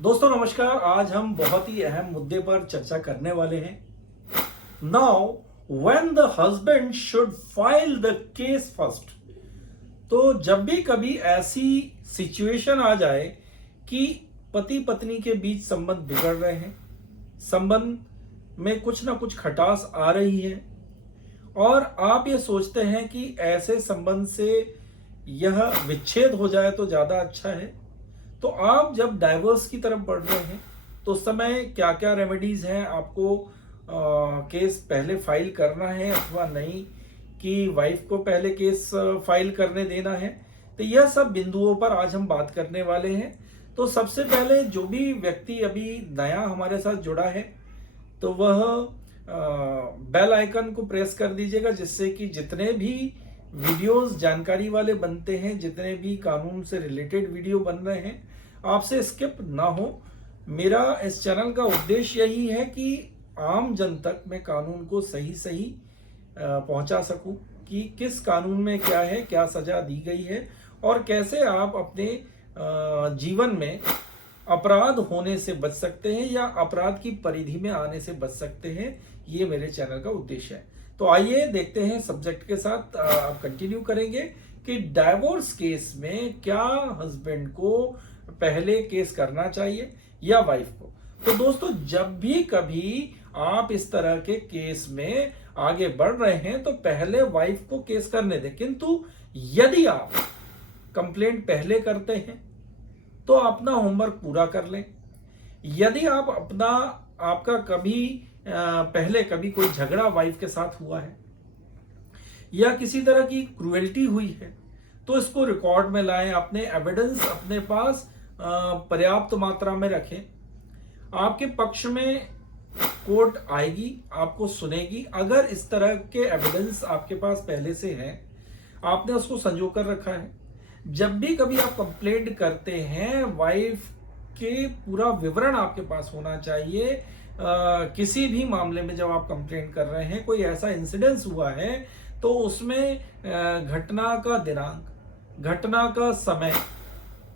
दोस्तों नमस्कार। आज हम बहुत ही अहम मुद्दे पर चर्चा करने वाले हैं। Now when the husband should file the case first. तो जब भी कभी ऐसी सिचुएशन आ जाए कि पति पत्नी के बीच संबंध बिगड़ रहे हैं, संबंध में कुछ ना कुछ खटास आ रही है और आप ये सोचते हैं कि ऐसे संबंध से यह विच्छेद हो जाए तो ज्यादा अच्छा है, तो आप जब डाइवोर्स की तरफ बढ़ रहे हैं तो उस समय क्या क्या रेमेडीज हैं, आपको केस पहले फाइल करना है अथवा नहीं, कि वाइफ को पहले केस फाइल करने देना है। तो यह सब बिंदुओं पर आज हम बात करने वाले हैं। तो सबसे पहले जो भी व्यक्ति अभी नया हमारे साथ जुड़ा है तो वह बेल आइकन को प्रेस कर दीजिएगा, जिससे कि जितने भी वीडियोस जानकारी वाले बनते हैं, जितने भी कानून से रिलेटेड वीडियो बन रहे हैं, आपसे स्किप ना हो। मेरा इस चैनल का उद्देश्य यही है कि आम जन तक मैं कानून को सही सही पहुंचा सकूं कि किस कानून में क्या है, क्या सजा दी गई है और कैसे आप अपने जीवन में अपराध होने से बच सकते हैं या अपराध की परिधि में आने से बच सकते हैं। ये मेरे चैनल का उद्देश्य है। तो आइए देखते हैं सब्जेक्ट के साथ। आप कंटिन्यू करेंगे कि डाइवोर्स केस में क्या हस्बैंड को पहले केस करना चाहिए या वाइफ को। तो दोस्तों जब भी कभी आप इस तरह के केस में आगे बढ़ रहे हैं तो पहले वाइफ को केस करने दें, किंतु यदि आप कंप्लेंट पहले करते हैं तो अपना होमवर्क पूरा कर लें। यदि आप आपका कभी पहले कभी कोई झगड़ा वाइफ के साथ हुआ है या किसी तरह की क्रुएल्टी हुई है तो इसको रिकॉर्ड में लाएं, अपने एविडेंस अपने पास पर्याप्त मात्रा में रखें। आपके पक्ष में कोर्ट आएगी, आपको सुनेगी। अगर इस तरह के एविडेंस आपके पास पहले से हैं, आपने उसको संजो कर रखा है, जब भी कभी आप कंप्लेंट करते हैं वाइफ के पूरा विवरण आपके पास होना चाहिए। किसी भी मामले में जब आप कंप्लेंट कर रहे हैं, कोई ऐसा इंसिडेंस हुआ है तो उसमें घटना का दिनांक, घटना का समय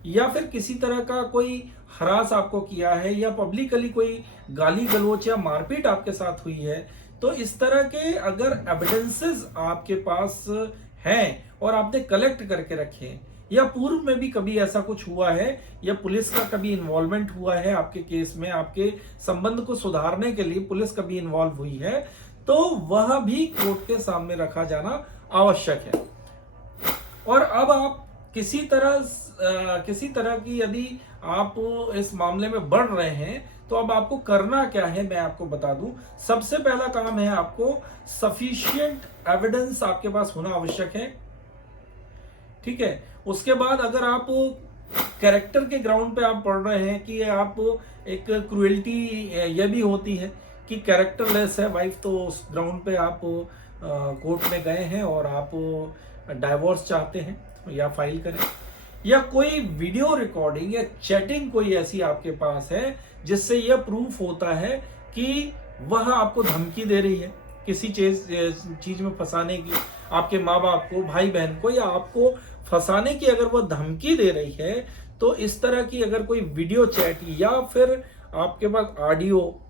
या फिर किसी तरह का कोई हरास आपको किया है या पब्लिकली कोई गाली गलौच या मारपीट आपके साथ हुई है, तो इस तरह के अगर एविडेंसेस आपके पास हैं और आपने कलेक्ट करके रखे हैं या पूर्व में भी कभी ऐसा कुछ हुआ है या पुलिस का कभी इन्वॉल्वमेंट हुआ है आपके केस में, आपके संबंध को सुधारने के लिए पुलिस कभी इन्वॉल्व हुई है, तो वह भी कोर्ट के सामने रखा जाना आवश्यक है। और अब आप किसी तरह की यदि आप इस मामले में बढ़ रहे हैं तो अब आपको करना क्या है मैं आपको बता दूं। सबसे पहला काम है, आपको सफिशिएंट एविडेंस आपके पास होना आवश्यक है। ठीक है, उसके बाद अगर आप कैरेक्टर के ग्राउंड पे आप पढ़ रहे हैं कि आप एक क्रुएल्टी यह भी होती है कि कैरेक्टरलेस है वाइफ, तो उस ग्राउंड पे आप कोर्ट में गए हैं और आप डाइवोर्स चाहते हैं या फाइल करें, या कोई वीडियो रिकॉर्डिंग या चैटिंग कोई ऐसी आपके पास है जिससे यह प्रूफ होता है कि वह आपको धमकी दे रही है किसी चीज में फंसाने की, आपके माँ बाप को, भाई बहन को, या आपको फंसाने की अगर वह धमकी दे रही है, तो इस तरह की अगर कोई वीडियो चैट या फिर आपके पास ऑडियो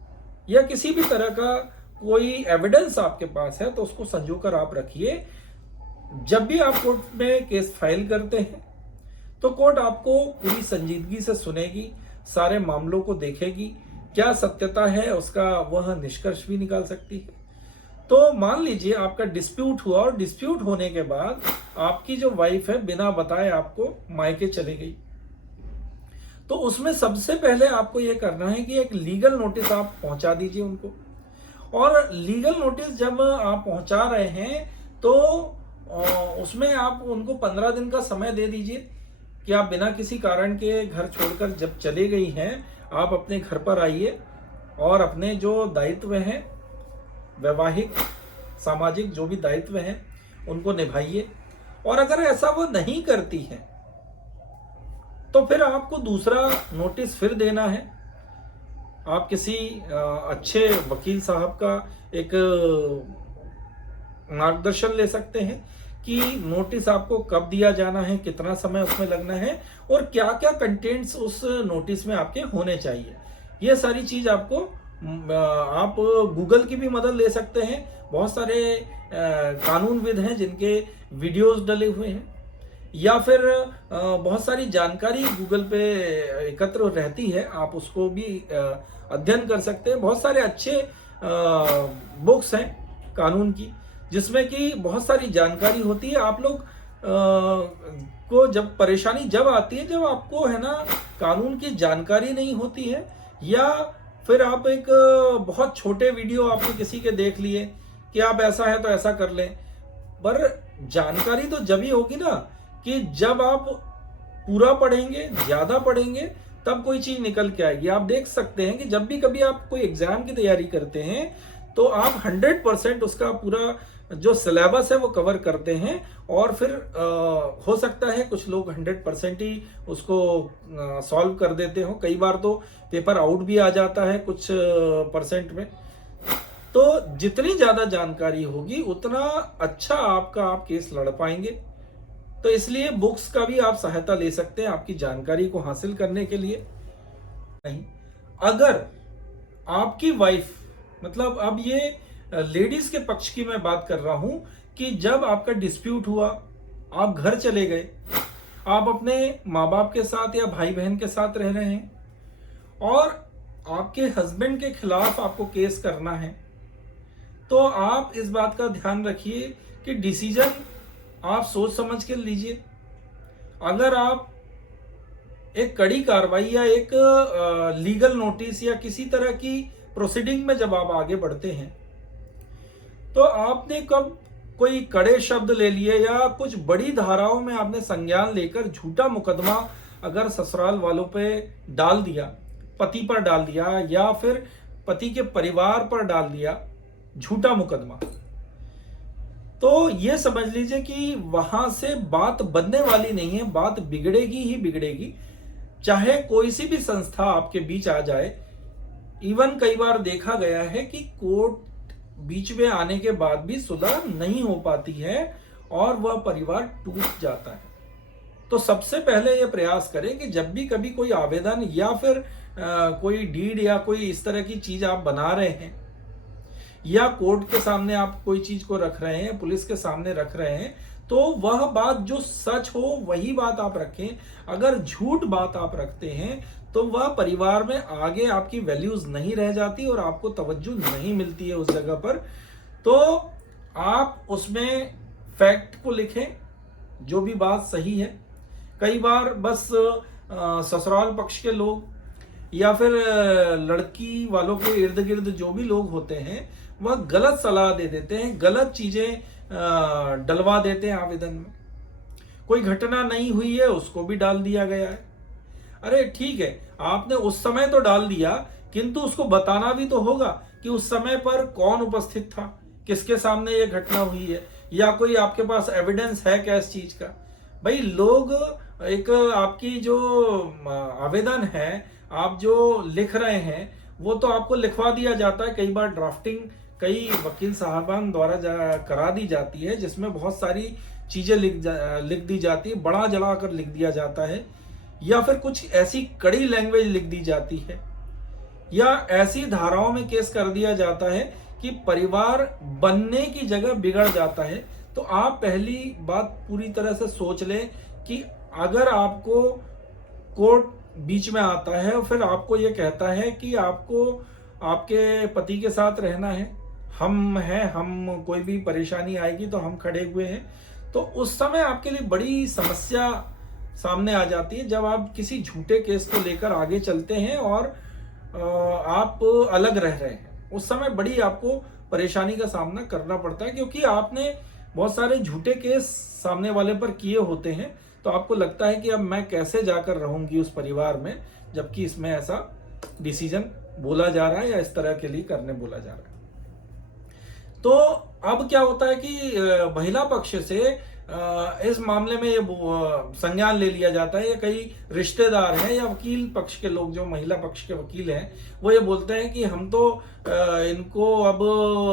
या किसी भी तरह का कोई एविडेंस आपके पास है तो उसको संजो कर आप रखिए। जब भी आप कोर्ट में केस फाइल करते हैं तो कोर्ट आपको पूरी संजीदगी से सुनेगी, सारे मामलों को देखेगी, क्या सत्यता है उसका वह निष्कर्ष भी निकाल सकती है। तो मान लीजिए आपका डिस्प्यूट हुआ और डिस्प्यूट होने के बाद आपकी जो वाइफ है बिना बताए आपको मायके चली गई, तो उसमें सबसे पहले आपको यह करना है कि एक लीगल नोटिस आप पहुंचा दीजिए उनको। और लीगल नोटिस जब आप पहुंचा रहे हैं तो उसमें आप उनको 15 दिन का समय दे दीजिए कि आप बिना किसी कारण के घर छोड़कर जब चले गई हैं, आप अपने घर पर आइए और अपने जो दायित्व हैं, वैवाहिक सामाजिक जो भी दायित्व हैं, उनको निभाइए। और अगर ऐसा वो नहीं करती है तो फिर आपको दूसरा नोटिस फिर देना है। आप किसी अच्छे वकील साहब का एक मार्गदर्शन ले सकते हैं कि नोटिस आपको कब दिया जाना है, कितना समय उसमें लगना है और क्या क्या कंटेंट्स उस नोटिस में आपके होने चाहिए। ये सारी चीज आपको आप गूगल की भी मदद ले सकते हैं। बहुत सारे कानूनविद हैं जिनके वीडियोस डले हुए हैं, या फिर बहुत सारी जानकारी गूगल पे एकत्र रहती है, आप उसको भी अध्ययन कर सकते हैं। बहुत सारे अच्छे बुक्स हैं कानून की, जिसमें कि बहुत सारी जानकारी होती है। आप लोग को जब परेशानी जब आती है, जब आपको है ना कानून की जानकारी नहीं होती है, या फिर आप एक बहुत छोटे वीडियो आपने किसी के देख लिए कि आप ऐसा है तो ऐसा कर लें। पर जानकारी तो जब ही होगी ना कि जब आप पूरा पढ़ेंगे, ज्यादा पढ़ेंगे, तब कोई चीज निकल के आएगी। आप देख सकते हैं कि जब भी कभी आप कोई एग्जाम की तैयारी करते हैं तो आप 100% उसका पूरा जो सिलेबस है वो कवर करते हैं, और फिर हो सकता है कुछ लोग 100% ही उसको सॉल्व कर देते हो। कई बार तो पेपर आउट भी आ जाता है कुछ परसेंट में। तो जितनी ज्यादा जानकारी होगी उतना अच्छा आपका आप केस लड़ पाएंगे। तो इसलिए बुक्स का भी आप सहायता ले सकते हैं आपकी जानकारी को हासिल करने के लिए। नहीं, अगर आपकी वाइफ, मतलब अब ये लेडीज के पक्ष की मैं बात कर रहा हूं, कि जब आपका डिस्प्यूट हुआ, आप घर चले गए, आप अपने माँ बाप के साथ या भाई बहन के साथ रह रहे हैं, और आपके हस्बैंड के खिलाफ आपको केस करना है, तो आप इस बात का ध्यान रखिए कि डिसीजन आप सोच समझ के लीजिए। अगर आप एक कड़ी कार्रवाई या एक लीगल नोटिस या किसी तरह की प्रोसीडिंग में जब आप आगे बढ़ते हैं, तो आपने कब कोई कड़े शब्द ले लिए या कुछ बड़ी धाराओं में आपने संज्ञान लेकर झूठा मुकदमा अगर ससुराल वालों पे डाल दिया, पति पर डाल दिया या फिर पति के परिवार पर डाल दिया झूठा मुकदमा, तो ये समझ लीजिए कि वहां से बात बनने वाली नहीं है, बात बिगड़ेगी ही बिगड़ेगी। चाहे कोई सी भी संस्था आपके बीच आ जाए, इवन कई बार देखा गया है कि कोर्ट बीच में आने के बाद भी सुलह नहीं हो पाती है और वह परिवार टूट जाता है। तो सबसे पहले यह प्रयास करें कि जब भी कभी कोई आवेदन या फिर कोई डीड या कोई इस तरह की चीज आप बना रहे हैं, या कोर्ट के सामने आप कोई चीज को रख रहे हैं, पुलिस के सामने रख रहे हैं, तो वह बात जो सच हो वही बात आप रखें। अगर झूठ बात आप रखते हैं तो वह परिवार में आगे आपकी वैल्यूज नहीं रह जाती और आपको तवज्जो नहीं मिलती है उस जगह पर। तो आप उसमें फैक्ट को लिखें, जो भी बात सही है। कई बार बस ससुराल पक्ष के लोग या फिर लड़की वालों के इर्द गिर्द जो भी लोग होते हैं वह गलत सलाह दे देते हैं, गलत चीजें डलवा देते हैं आवेदन में। कोई घटना नहीं हुई है उसको भी डाल दिया गया है। अरे ठीक है, आपने उस समय तो डाल दिया, किंतु उसको बताना भी तो होगा कि उस समय पर कौन उपस्थित था, किसके सामने ये घटना हुई है, या कोई आपके पास एविडेंस है क्या इस चीज का। भाई लोग एक आपकी जो आवेदन है आप जो लिख रहे हैं वो तो आपको लिखवा दिया जाता है। कई बार ड्राफ्टिंग कई वकील साहबान द्वारा करा दी जाती है, जिसमें बहुत सारी चीजें लिख दी जाती है, बड़ा जला कर लिख दिया जाता है, या फिर कुछ ऐसी कड़ी लैंग्वेज लिख दी जाती है, या ऐसी धाराओं में केस कर दिया जाता है कि परिवार बनने की जगह बिगड़ जाता है। तो आप पहली बात पूरी तरह से सोच लें कि अगर आपको कोर्ट बीच में आता है और फिर आपको ये कहता है कि आपको आपके पति के साथ रहना है, हम हैं, हम कोई भी परेशानी आएगी तो हम खड़े हुए हैं, तो उस समय आपके लिए बड़ी समस्या सामने आ जाती है जब आप किसी झूठे केस को लेकर आगे चलते हैं और आप अलग रह रहे हैं। उस समय बड़ी आपको परेशानी का सामना करना पड़ता है, क्योंकि आपने बहुत सारे झूठे केस सामने वाले पर किए होते हैं। तो आपको लगता है कि अब मैं कैसे जाकर रहूंगी उस परिवार में, जबकि इसमें ऐसा डिसीजन बोला जा रहा है या इस तरह के लिए करने बोला जा रहा है। तो अब क्या होता है कि महिला पक्ष से इस मामले में ये संज्ञान ले लिया जाता है, या कई रिश्तेदार हैं या वकील पक्ष के लोग जो महिला पक्ष के वकील हैं वो ये बोलते हैं कि हम तो इनको अब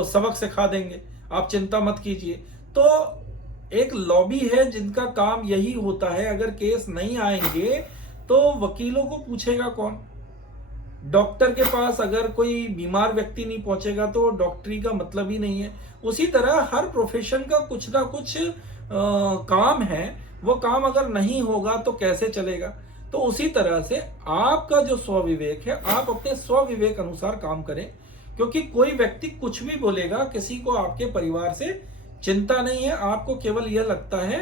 सबक सिखा देंगे, आप चिंता मत कीजिए। तो एक लॉबी है जिनका काम यही होता है, अगर केस नहीं आएंगे तो वकीलों को पूछेगा कौन? डॉक्टर के पास अगर कोई बीमार व्यक्ति नहीं पहुंचेगा तो डॉक्टरी का मतलब ही नहीं है। उसी तरह हर प्रोफेशन का कुछ ना कुछ काम है, वो काम अगर नहीं होगा तो कैसे चलेगा? तो उसी तरह से आपका जो स्वविवेक है, आप अपने स्वविवेक अनुसार काम करें, क्योंकि कोई व्यक्ति कुछ भी बोलेगा, किसी को आपके परिवार से चिंता नहीं है। आपको केवल यह लगता है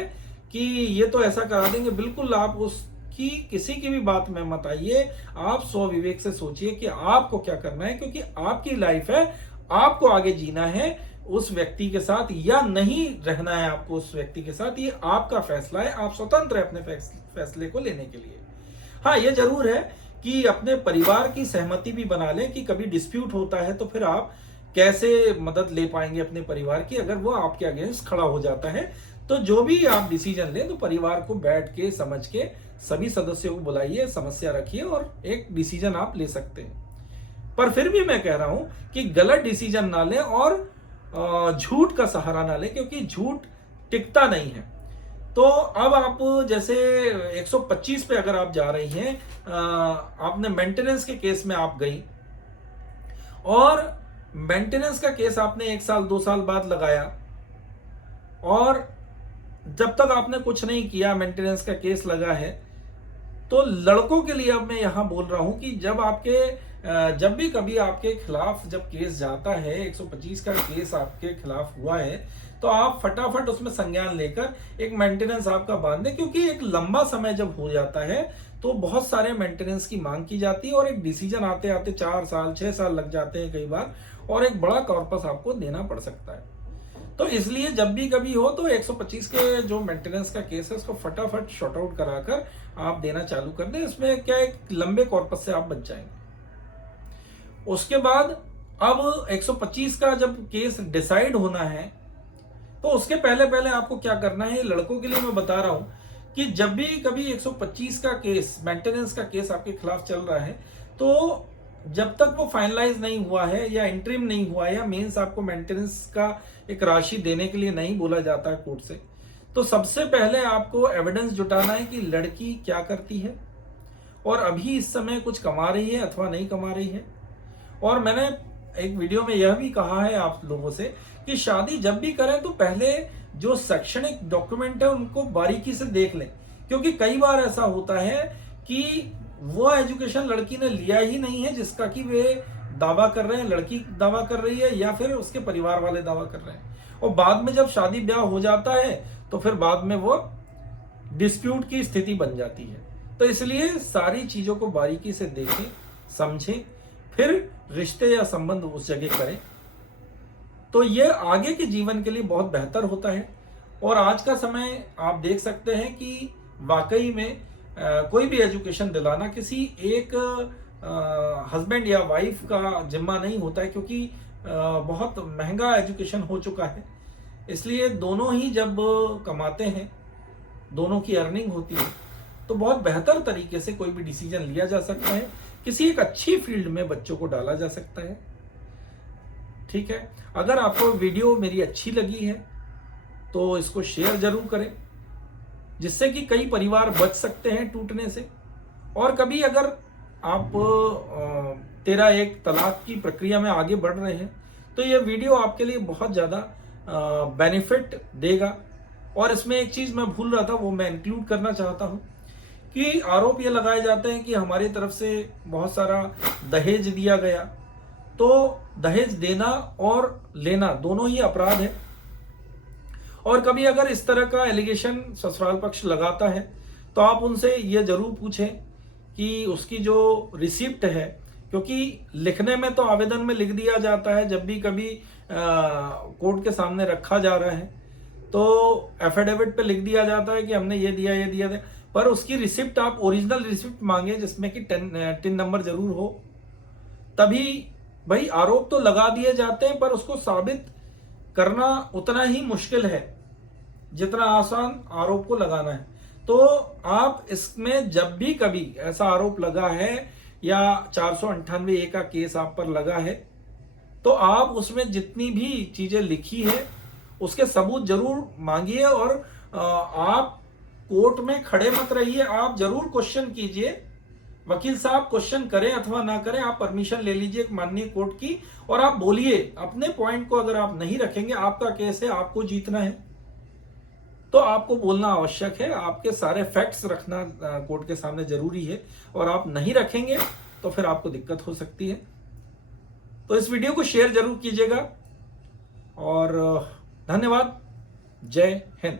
कि ये तो ऐसा करा देंगे, बिल्कुल आप उसकी किसी की भी बात में मत आइए। आप स्वविवेक से सोचिए कि आपको क्या करना है, क्योंकि आपकी लाइफ है, आपको आगे जीना है उस व्यक्ति के साथ या नहीं रहना है आपको उस व्यक्ति के साथ, ये आपका फैसला है। आप स्वतंत्र है अपने फैसले को लेने के लिए। हाँ, ये जरूर है कि अपने परिवार की सहमति भी बना लें कि कभी डिस्प्यूट होता है तो फिर आप कैसे मदद ले पाएंगे अपने परिवार की, अगर वो आपके अगेंस्ट खड़ा हो जाता है। तो जो भी आप डिसीजन लें तो परिवार को बैठ के समझ के सभी सदस्यों को बुलाइए, समस्या रखिए और एक डिसीजन आप ले सकते हैं। पर फिर भी मैं कह रहा हूं कि गलत डिसीजन ना लें और झूठ का सहारा ना लें, क्योंकि झूठ टिकता नहीं है। तो अब आप जैसे 125 पे अगर आप जा रही हैं, आपने मेंटेनेंस के केस में आप गई और मेंटेनेंस का केस आपने 1 साल 2 साल बाद लगाया, और जब तक आपने कुछ नहीं किया, मेंटेनेंस का केस लगा है। तो लड़कों के लिए अब मैं यहां बोल रहा हूं कि जब भी कभी आपके खिलाफ जब केस जाता है, 125 का केस आपके खिलाफ हुआ है, तो आप फटाफट उसमें संज्ञान लेकर एक मेंटेनेंस आपका बांध दें, क्योंकि एक लंबा समय जब हो जाता है तो बहुत सारे मेंटेनेंस की मांग की जाती है और एक डिसीजन आते आते 4 साल 6 साल लग जाते हैं कई बार, और एक बड़ा कॉर्पस आपको देना पड़ सकता है। तो इसलिए जब भी कभी हो तो 125 के जो मेंटेनेंस का केस है उसको फटाफट शॉर्ट आउट कराकर आप देना चालू कर दें। इसमें क्या, एक लंबे कॉर्पस से आप बच जाएंगे। उसके बाद अब 125 का जब केस डिसाइड होना है तो उसके पहले पहले आपको क्या करना है, लड़कों के लिए मैं बता रहा हूं कि जब भी कभी 125 का केस, मेंटेनेंस का केस आपके खिलाफ चल रहा है, तो जब तक वो फाइनलाइज नहीं हुआ है या इंटरिम नहीं हुआ है या मेंस आपको मेंटेनेंस का एक राशि देने के लिए नहीं बोला जाता है कोर्ट से, तो सबसे पहले आपको एविडेंस जुटाना है कि लड़की क्या करती है और अभी इस समय कुछ कमा रही है अथवा नहीं कमा रही है। और मैंने एक वीडियो में यह भी कहा है आप लोगों से कि शादी जब भी करें तो पहले जो शैक्षणिक डॉक्यूमेंट है उनको बारीकी से देख लें, क्योंकि कई बार ऐसा होता है कि वो एजुकेशन लड़की ने लिया ही नहीं है जिसका कि वे दावा कर रहे हैं, लड़की दावा कर रही है या फिर उसके परिवार वाले दावा कर रहे हैं, और बाद में जब शादी ब्याह हो जाता है तो फिर बाद में वो डिस्प्यूट की स्थिति बन जाती है। तो इसलिए सारी चीजों को बारीकी से देखें, समझें, फिर रिश्ते या संबंध उस जगह करें, तो ये आगे के जीवन के लिए बहुत बेहतर होता है। और आज का समय आप देख सकते हैं कि वाकई में कोई भी एजुकेशन दिलाना किसी एक हस्बैंड या वाइफ का जिम्मा नहीं होता है, क्योंकि बहुत महंगा एजुकेशन हो चुका है। इसलिए दोनों ही जब कमाते हैं, दोनों की अर्निंग होती है, तो बहुत बेहतर तरीके से कोई भी डिसीजन लिया जा सकता है, किसी एक अच्छी फील्ड में बच्चों को डाला जा सकता है। ठीक है, अगर आपको वीडियो मेरी अच्छी लगी है तो इसको शेयर जरूर करें, जिससे कि कई परिवार बच सकते हैं टूटने से। और कभी अगर आप 13 तलाक की प्रक्रिया में आगे बढ़ रहे हैं तो ये वीडियो आपके लिए बहुत ज़्यादा बेनिफिट देगा। और इसमें एक चीज़ मैं भूल रहा था, वो मैं इंक्लूड करना चाहता हूँ कि आरोप ये लगाए जाते हैं कि हमारी तरफ से बहुत सारा दहेज दिया गया। तो दहेज देना और लेना दोनों ही अपराध है, और कभी अगर इस तरह का एलिगेशन ससुराल पक्ष लगाता है तो आप उनसे ये जरूर पूछें कि उसकी जो रिसिप्ट है, क्योंकि लिखने में तो आवेदन में लिख दिया जाता है, जब भी कभी कोर्ट के सामने रखा जा रहा है तो एफिडेविट पे लिख दिया जाता है कि हमने ये दिया, पर उसकी रिसिप्ट आप ओरिजिनल रिसिप्ट मांगे जिसमें कि टिन नंबर जरूर हो। तभी भाई आरोप तो लगा दिए जाते हैं पर उसको साबित करना उतना ही मुश्किल है जितना आसान आरोप को लगाना है। तो आप इसमें जब भी कभी ऐसा आरोप लगा है या 498A का केस आप पर लगा है, तो आप उसमें जितनी भी चीजें लिखी है उसके सबूत जरूर मांगिए और आप कोर्ट में खड़े मत रहिए, आप जरूर क्वेश्चन कीजिए। वकील साहब क्वेश्चन करें अथवा ना करें, आप परमिशन ले लीजिए माननीय कोर्ट की और आप बोलिए अपने पॉइंट को। अगर आप नहीं रखेंगे, आपका केस है, आपको जीतना है, तो आपको बोलना आवश्यक है, आपके सारे फैक्ट्स रखना कोर्ट के सामने जरूरी है। और आप नहीं रखेंगे तो फिर आपको दिक्कत हो सकती है। तो इस वीडियो को शेयर जरूर कीजिएगा और धन्यवाद। जय हिंद।